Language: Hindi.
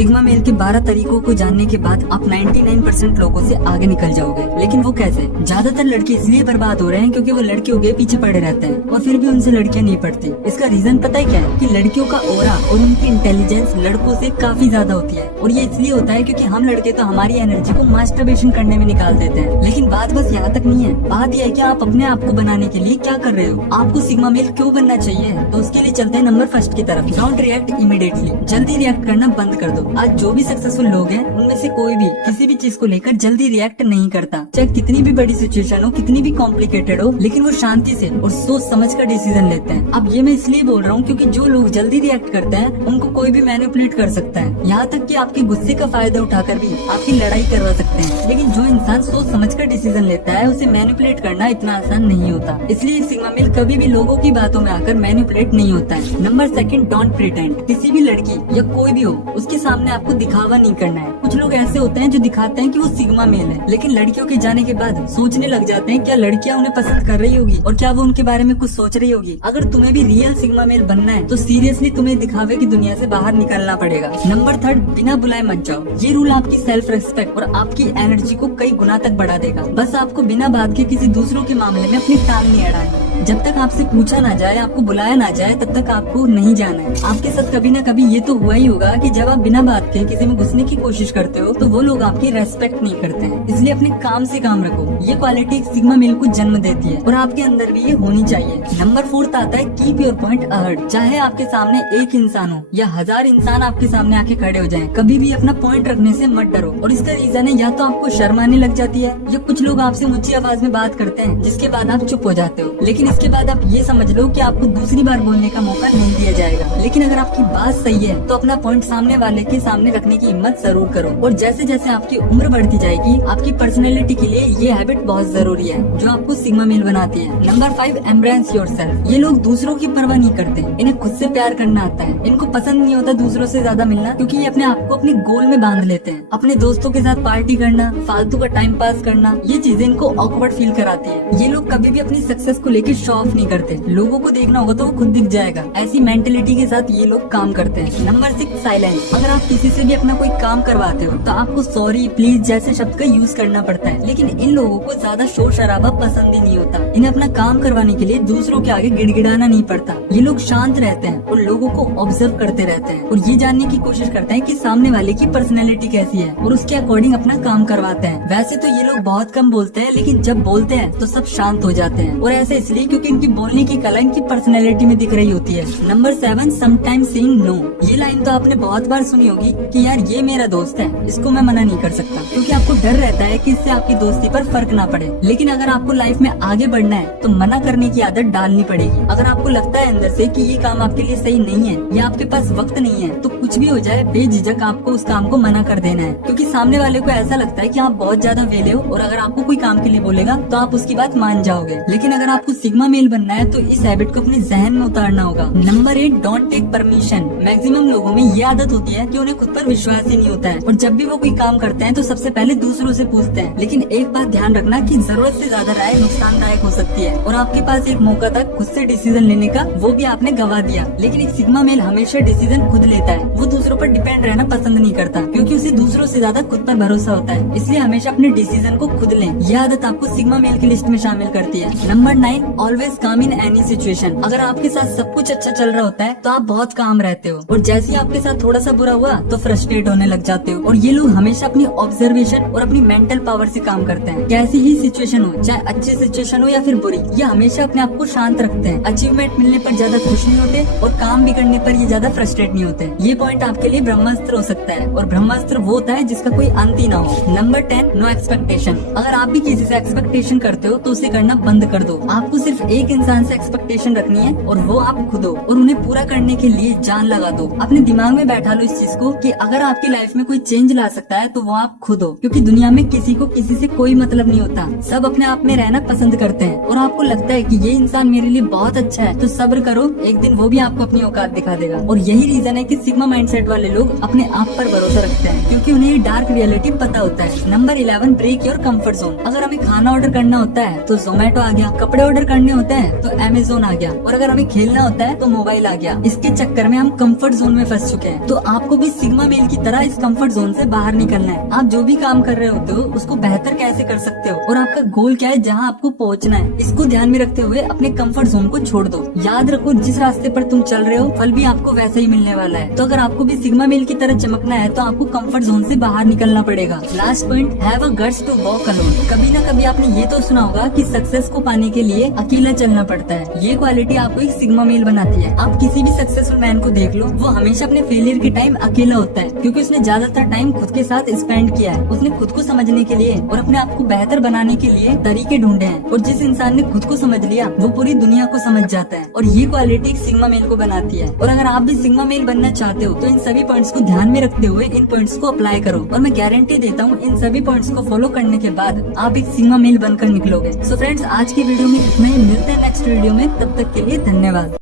सिग्मा मेल के 12 तरीकों को जानने के बाद आप 99% लोगों से आगे निकल जाओगे। लेकिन वो कैसे? ज्यादातर लड़के इसलिए बर्बाद हो रहे हैं क्योंकि वो लड़कियों के पीछे पड़े रहते हैं और फिर भी उनसे लड़कियां नहीं पड़ती। इसका रीजन पता है क्या है? कि लड़कियों का ऑरा और उनकी इंटेलिजेंस लड़कों से काफी ज्यादा होती है। और ये इसलिए होता है क्योंकि हम लड़के तो हमारी एनर्जी को मास्टरबेशन करने में निकाल देते हैं। लेकिन बात बस यहाँ तक नहीं है। बात यह है कि आप अपने आप को बनाने के लिए क्या कर रहे हो। आपको सिग्मा मेल क्यों बनना चाहिए? तो उसके लिए चलते हैं नंबर फर्स्ट की तरफ। Don't react immediately. जल्दी रिएक्ट करना बंद कर दो। आज जो भी सक्सेसफुल लोग हैं उनमें से कोई भी किसी भी चीज को लेकर जल्दी रिएक्ट नहीं करता। चाहे कितनी भी बड़ी सिचुएशन हो, कितनी भी कॉम्प्लिकेटेड हो, लेकिन वो शांति से और सोच समझ कर डिसीजन लेते हैं। अब ये मैं इसलिए बोल रहा हूँ क्योंकि जो लोग जल्दी रिएक्ट करते हैं उनको कोई भी मैनिपुलेट कर सकता है। यहाँ तक कि आपके गुस्से का फायदा उठाकर भी आपकी लड़ाई करवा सकते हैं। लेकिन जो इंसान सोच समझ कर डिसीजन लेता है उसे मैनिपुलेट करना इतना आसान नहीं होता। इसलिए सिग्मा मेल कभी भी लोगों की बातों में आकर मैनिपुलेट नहीं होता है। Number second, don't pretend. किसी भी लड़की या कोई भी हो उसके सामने आपको दिखावा नहीं करना है। कुछ लोग ऐसे होते हैं जो दिखाते हैं कि वो सिग्मा मेल है, लेकिन लड़कियों के जाने के बाद सोचने लग जाते हैं क्या लड़कियां उन्हें पसंद कर रही होगी और क्या वो उनके बारे में कुछ सोच रही होगी। अगर तुम्हें भी रियल सिग्मा मेल बनना है तो सीरियसली तुम्हें दिखावे की दुनिया से बाहर निकलना पड़ेगा। नंबर थर्ड, बिना बुलाए मत जाओ। ये रूल आपकी सेल्फ रेस्पेक्ट और आपकी एनर्जी को कई गुना तक बढ़ा देगा। बस आपको बिना बात के किसी दूसरों के मामले में अपनी टांग नहीं अड़ानी। जब तक आपसे पूछा ना जाए, आपको बुलाया ना जाए, तब तक आपको नहीं जाना है। आपके साथ कभी ना कभी ये तो हुआ ही होगा कि जब आप बिना बात के किसी में घुसने की कोशिश करते हो तो वो लोग आपकी रेस्पेक्ट नहीं करते हैं। इसलिए अपने काम से काम रखो। ये क्वालिटी एक सिग्मा मेल को जन्म देती है और आपके अंदर भी ये होनी चाहिए। नंबर फोर्थ आता है, कीप योर पॉइंट अहेड। चाहे आपके सामने एक इंसान हो या 1000 इंसान आपके सामने आके खड़े हो जाएं, कभी भी अपना पॉइंट रखने से मत डरो। और इसका रीजन है या तो आपको शर्म आने लग जाती है या कुछ लोग आपसे ऊंची आवाज में बात करते हैं जिसके बाद आप चुप हो जाते हो। लेकिन इसके बाद आप ये समझ लो कि आपको दूसरी बार बोलने का मौका नहीं दिया जाएगा। लेकिन अगर आपकी बात सही है तो अपना पॉइंट सामने वाले के सामने रखने की हिम्मत जरूर करो। और जैसे जैसे आपकी उम्र बढ़ती जाएगी, आपकी पर्सनैलिटी के लिए ये हैबिट बहुत जरूरी है जो आपको सिग्मा मेल बनाती है। Number 5, embrace yourself. ये लोग दूसरों की परवाह नहीं करते, इन्हें खुद से प्यार करना आता है। इनको पसंद नहीं होता दूसरों से ज्यादा मिलना, क्योंकि ये अपने आप को अपने गोल में बांध लेते हैं। अपने दोस्तों के साथ पार्टी करना, फालतू का टाइम पास करना, ये चीजें इनको ऑकवर्ड फील कराती है। ये लोग कभी भी अपनी सक्सेस को लेकर शो ऑफ नहीं करते। लोगों को देखना होगा तो वो खुद दिख जाएगा। ऐसी मेंटेलिटी के साथ ये लोग काम करते हैं। Number 6, silence. अगर आप किसी से भी अपना कोई काम करवाते हो तो आपको सॉरी, प्लीज जैसे शब्द का यूज करना पड़ता है। लेकिन इन लोगों को ज्यादा शोर शराबा पसंद ही नहीं होता। इन्हें अपना काम करवाने के लिए दूसरों के आगे गिड़गिड़ाना नहीं पड़ता। ये लोग शांत रहते हैं और लोगों को ऑब्जर्व करते रहते हैं और ये जानने की कोशिश करते हैं कि सामने वाले की पर्सनैलिटी कैसी है और उसके अकॉर्डिंग अपना काम करवाते हैं। वैसे तो ये लोग बहुत कम बोलते हैं, लेकिन जब बोलते हैं तो सब शांत हो जाते हैं। और ऐसे इसलिए क्योंकि इनकी बोलने की कला इनकी पर्सनैलिटी में दिख रही होती है। Number 7, sometimes saying no. ये लाइन तो आपने बहुत बार सुनी होगी कि यार ये मेरा दोस्त है, इसको मैं मना नहीं कर सकता, क्योंकि आपको डर रहता है कि इससे आपकी दोस्ती पर फर्क ना पड़े। लेकिन अगर आपको लाइफ में आगे बढ़ना है तो मना करने की आदत डालनी पड़ेगी। अगर आपको लगता है अंदर से कि ये काम आपके लिए सही नहीं है या आपके पास वक्त नहीं है, तो कुछ भी हो जाए बेझिझक आपको उस काम को मना कर देना है। क्योंकि सामने वाले को ऐसा लगता है कि आप बहुत ज्यादा वेले हो और अगर आपको कोई काम के लिए बोलेगा तो आप उसकी बात मान जाओगे। लेकिन अगर आपको सिग्मा मेल बनना है तो इस हैबिट को अपने जहन में उतारना होगा। Number 8, don't take permission. Maximum लोगों में ये आदत होती है कि उन्हें खुद पर विश्वास ही नहीं होता है और जब भी वो कोई काम करते हैं तो सबसे पहले दूसरों से पूछते हैं। लेकिन एक बात ध्यान रखना कि जरूरत से ज्यादा राय नुकसानदायक हो सकती है और आपके पास एक मौका था खुद से डिसीजन लेने का, वो भी आपने गवा दिया। लेकिन एक सिग्मा मेल हमेशा डिसीजन खुद लेता है। वो दूसरों पर डिपेंड रहना पसंद नहीं करता क्योंकि उसे दूसरों से ज्यादा खुद पर भरोसा होता है। इसलिए हमेशा अपने डिसीजन को खुद लें। यह आदत आपको सिग्मा मेल की लिस्ट में शामिल करती है। नंबर 9, ऑलवेज काम इन एनी सिचुएशन। अगर आपके साथ सब कुछ अच्छा चल रहा होता है तो आप बहुत काम रहते हो और जैसे ही आपके साथ थोड़ा सा बुरा हुआ तो फ्रस्ट्रेट होने लग जाते हो। और ये लोग हमेशा अपनी ऑब्जर्वेशन और अपनी मेंटल पावर से काम करते हैं। कैसी ही सिचुएशन हो, चाहे अच्छी सिचुएशन हो या फिर बुरी, ये हमेशा अपने आप को शांत रखते हैं। अचीवमेंट मिलने पर ज्यादा खुश नहीं होते और काम बिगड़ने पर ये ज्यादा फ्रस्ट्रेट नहीं होते। ये पॉइंट आपके लिए ब्रह्मास्त्र हो सकता है और ब्रह्मास्त्र वो होता है जिसका कोई अंत ही ना हो। Number 10, no expectation. अगर आप भी किसी से एक्सपेक्टेशन करते हो तो उसे करना बंद कर दो। आपको सिर्फ एक इंसान से एक्सपेक्टेशन रखनी है और वो आप खुद हो और उन्हें पूरा करने के लिए जान लगा दो। अपने दिमाग में बैठा लो इस चीज को कि अगर आपकी लाइफ में कोई चेंज ला सकता है तो वो आप खुद हो। क्योंकि दुनिया में किसी को किसी से कोई मतलब नहीं होता। सब अपने आप में रहना पसंद करते हैं और आपको लगता है कि ये इंसान मेरे लिए बहुत अच्छा है तो सब्र करो, एक दिन वो भी आपको अपनी औकात दिखा देगा। और यही रीजन है कि सिग्मा माइंडसेट वाले लोग अपने आप पर भरोसा रखते हैं क्योंकि उन्हें ये डार्क रियलिटी पता होता है। Number 11, break your comfort zone. अगर हमें खाना ऑर्डर करना होता है तो जोमेटो आ गया, कपड़े ऑर्डर करने होते हैं तो अमेज़न आ गया, और अगर हमें खेलना होता है तो मोबाइल आ गया। इसके चक्कर में हम कंफर्ट जोन में फंस चुके हैं। तो आपको भी सिग्मा मेल की तरह इस कंफर्ट जोन से बाहर निकलना है। आप जो भी काम कर रहे होते हो उसको बेहतर कैसे कर सकते हो, और आपका गोल क्या है, जहाँ आपको पहुँचना है, इसको ध्यान में रखते हुए अपने कंफर्ट जोन को छोड़ दो। याद रखो, जिस रास्ते पर तुम चल रहे हो फल भी आपको वैसा ही मिलने वाला है। तो अगर आपको भी सिग्मा मेल की तरह चमकना है तो आपको कंफर्ट जोन से बाहर निकलना पड़ेगा। Last point, have a guts to walk alone. कभी ना कभी आपने ये तो सुना होगा कि सक्सेस को पाने के लिए अकेला चलना पड़ता है। ये क्वालिटी आपको एक सिग्मा मेल बनाती है। आप किसी भी सक्सेसफुल मैन को देख लो, वो हमेशा अपने फेलियर के टाइम अकेला होता है, क्योंकि उसने ज्यादातर टाइम खुद के साथ स्पेंड किया है। उसने खुद को समझने के लिए और अपने आप को बेहतर बनाने के लिए तरीके ढूंढे हैं, और जिस इंसान ने खुद को समझ लिया वो पूरी दुनिया को समझ जाता है। और ये क्वालिटी सिग्मा मेल को बनाती है। और अगर आप भी सिग्मा मेल बनना चाहते हो तो इन सभी पॉइंट्स को ध्यान में रखते हुए इन पॉइंट्स को अप्लाई करो, और मैं गारंटी देता हूँ इन सभी पॉइंट्स को फॉलो करने के बाद आप एक सिग्मा मेल बनकर निकलोगे। सो फ्रेंड्स, आज की वीडियो में इतना ही। मिलते हैं नेक्स्ट वीडियो में, तब तक के लिए धन्यवाद।